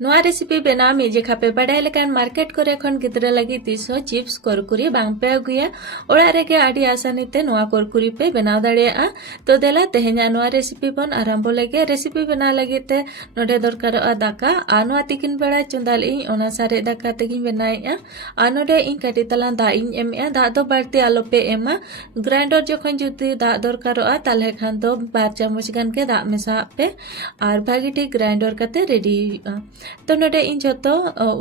नोआ रेसिपी बेनाव मिजेखा पे बाडाय लेकान मार्केट करे खन गिद्रा लगी तीसो चिप्स कुरकुरी बांग पे अगुया ओड़ा रेगे आडी आसानीते नोआ कुरकुरी पे बेनाव दाड़ेया तो देला तेहेnya नोआ रेसिपी बन आरंभो लेगे रेसिपी बेना लगिते नोडे दरकारोआ दाका आ नोआ तिकिन बेड़ा चुंदाल इ ओना सारे दाका तेगिन बेनाएया आ नोडे इन काटी तलान दा इन एमया दा दो बाड़ती आलो पे एमा ग्राइंडर जखन जुदी दा दरकारोआ ताले खान दो 2 चामच गान के दा मेसा पे आर भागी ठीक ग्राइंडर कते रेडी तो नोडे इन जतो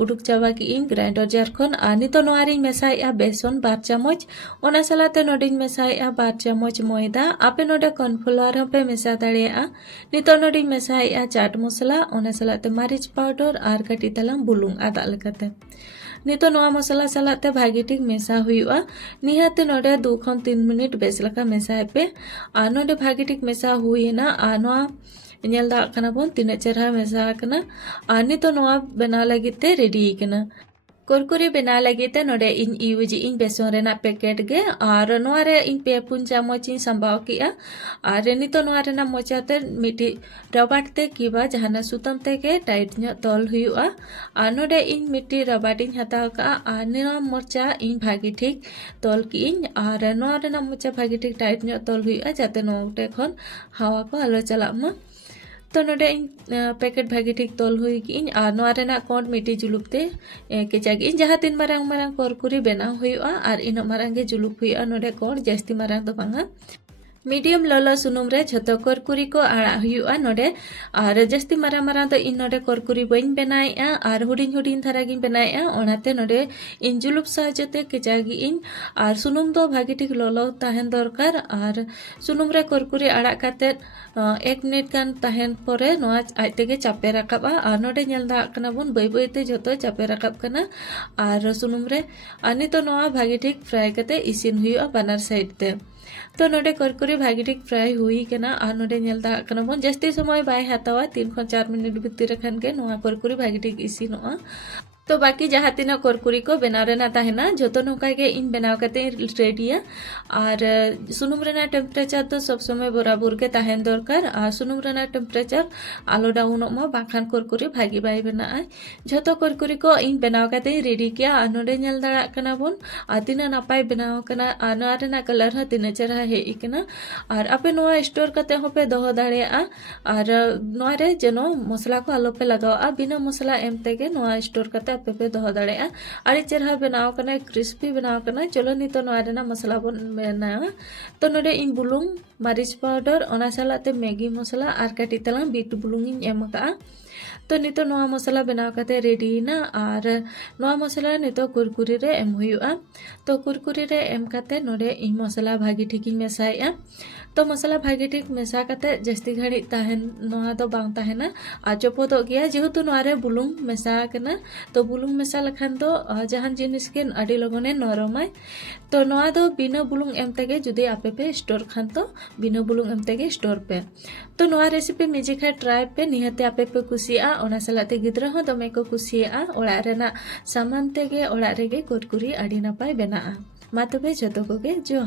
उडुक चाबा की इन ग्राइंडर जार खन नितो नोआरी मेसाया बेसन 2 चामच ओना सालाते नोडे मेसाया 2 चामच मैदा आपे नोडे कॉर्नफ्लावर पे मेसा दाड़ेया नितो नोडे मेसाया चाट मसला ओना सालाते मरीच पाउडर आर काटी तलाम बुलुंग आदा लेकाते नितो नोआ मसला सालाते भागी ठीक मेसा हुआ निहाते नोडे 2 खन 3 मिनिट बेस लका मेसा पे नोडे भागी ठीक मेसा हुईना नोआ nyel da kana bon tina cerha mesa kana ani to noa bena lagi te ready kana Kurkure बना लगे ते नोडे इन यूज इन बेसन रेना पैकेट गे और नोरे इन पे 5 चामच इन संभाव किया और नितो नोरे ना मोचाते मिटी रबाट ते किबा जहाना सुतम ते के टाइट न्यो तोल हुआ और नोडे इन मिटी रबाट इन हताव का आनिना मोचा इन भागी ठीक तोल की इन और नोरे ना मोचा भागी ठीक टाइट न्यो तोल हुआ जाते नोटे खन हवा को आलो चला मा तो नोडे इन पैकेट भागी ठीक तोल हुई की इन और नोआ रेना कोड मिटी जुलुपते केचागी इन जहाँ 3 मारांग मारांग कुरकुरी बेना हुआ और इन मारांगे जुलुप हुआ नोडे कोड जास्ती मारांग तो बांगा मीडियम ललो सुनुम रे झतो कुरकुरी को आड़ा हुआ नोडे और जस्ती मारा मारा तो इन नोडे कुरकुरी बइन बनाया और हुडिन हुडिन धारा गिन बनाया ओनाते नोडे इन जुलुप साजते केचागी इन और सुनुम दो भागी ठीक ललो ताहेन दरकार और सुनुम रे कुरकुरी आड़ा काते 1 मिनिट गान ताहेन परे नोआ आज तेगे चापे राकाबा और नोडे नेल दा कना बन बै बैते झतो चापे राकाब कना और सुनुम रे आनी तो नोआ भागी ठीक फ्राई कते इसिन हुआ बानार साइड ते तो नोडे कुरकुरी भागी ठीक फ्राई हुई कना और नोडे नेल दा कना बन जस्ती समय बाय हतावा 3 खन 4 मिनिट भितर खान के नोआ कुरकुरी भागी ठीक इसिनोआ तो बाकी जहाँ तीना कुरकुरी को बनाव रेना ताहेना जतो नोका के इन बनाव कते रेडिया और सुनुम रेना टेम्परेचर तो सब समय बराबर के ताहेन दरकार और सुनुम रेना टेम्परेचर आलो डाउन मा बाखान कुरकुरी भागी बाय बना जतो कुरकुरी को इन बनाव कते रेडी किया और नोडे नेल दाड़ा कना बन तीना नापाय बनाव कना नोआ रेना कलर ह तीना चेहरा हे इकना और आपे नोआ स्टोर कते होपे दोहो दाड़ेया और नोआ रे जनो मसला को आलो पे लगावा बिना मसला एम तेगे नोआ स्टोर कते पे दोहो दाड़ेया आड़ी चेहरा बनाव कना क्रिस्पी बनाव कना चलो नितो नोआ रेना मसला बन बनावा तो नोडे इन बुलुंग मरीच पाउडर ओना सालाते मैगी मसला आर काटी तला बीट बुलुंग इन एम का तो नितो नोआ मसला बनाव कते रेडी ना और नोआ मसला नितो कुरकुरी रे एम हुआ तो कुरकुरी रे एम कते नोडे इन मसला भागी ठीक मेसाया तो मसला भागी ठीक मेसा कते जस्ती घड़ी ताहेन नोआ दो बांग ताहेना आ चोपदो गया जेहेतु नोआ रे बुलुंग मेसा कना तो बुलुंग मेसा लखान दो जहान जिनिस के अडी लगने नरमाय तो नोआ दो बिना बुलुंग एम तेगे जुदी आपे पे स्टोर खान तो बिना बुलुंग एम तेगे स्टोर पे तो नोआ रेसिपी मिजिखा ट्राई पे निहाते आपे पे कुसिया ओना सालाते गिद्रा हो दमे को कुसिया ओड़ा रेना सामान तेगे ओड़ा रेगे कुरकुरी आडी नापाय बेना मा तबे जतो कोगे जो।